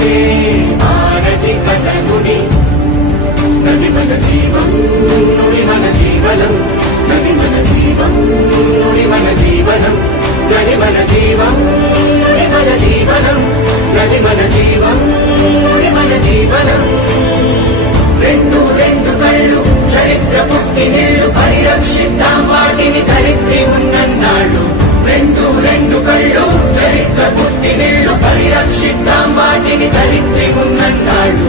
పంచే భారతి కథ నుడి నది మన జీవం నుడి మన జీవనం నది మన జీవం నుడి మన జీవనం నది మన జీవం నుడి మన జీవనం నది మన జీవం నుడి మన జీవనం రెండు రెండు కళ్ళు చరిత్ర పుట్టి నీళ్లు పరిరక్షిద్దాం వాటిని ధరిత్రి ఉన్నన్నాడు రెండు రెండు కళ్ళు చరిత్ర పుట్టి నీళ్లు పరిరక్షిద్దాం వాటిని ధరిత్రి ఉన్నన్నాడు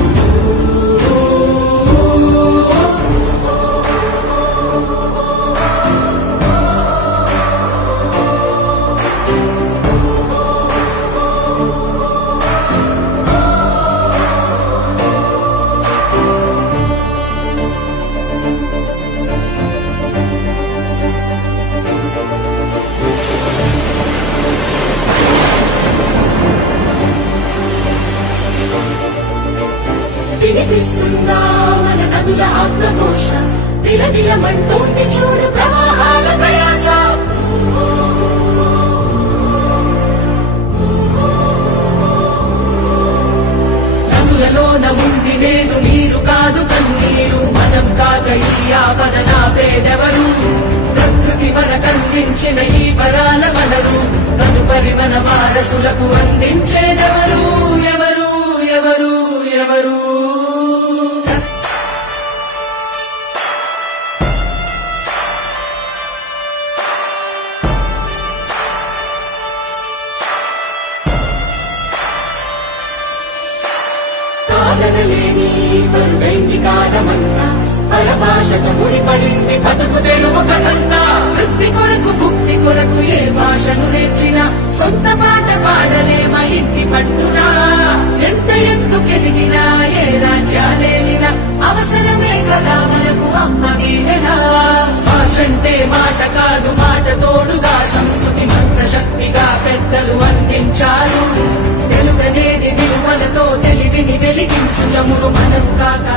వినిపిస్తుందా మన నదుల ఆత్మఘోష విలవిలమంటోంది చూడు ప్రవాహాల ప్రయాస నదులలోన ఉంది నేడు నీరు కాదు కన్నీరు మనం కాక ఈ ఆపద నాపేదెవరు ప్రకృతి మనకందించిన ఈ వరాల వనరు తదుపరి మన వారసులకు అందించేదెవరు ఎవరు ఎవరు ఎవరు కాదనలేని మరుగైంది కాలమన్నా పరభాషతో ముడిపడింది బతుకు తెరువు కథన్నా వృత్తి కొరకు భుక్తి కొరకు ఏ భాషను నేర్చినా సొంత పాట పాడలేమా ఇంటి పట్టునా ఎంత ఎత్తుకెదిగినా ఏ రాజ్యాలేలినా అవసరమే కదా మనకు అమ్మ దీవెనా భాషంటే మాట కాదు మాట తోడుగా సంస్కృతి మంత్ర శక్తిగా పెద్దలు అందించారు తెలుగనేది విలువలతో తెలివిని వెలిగించు చమురు మనం కాక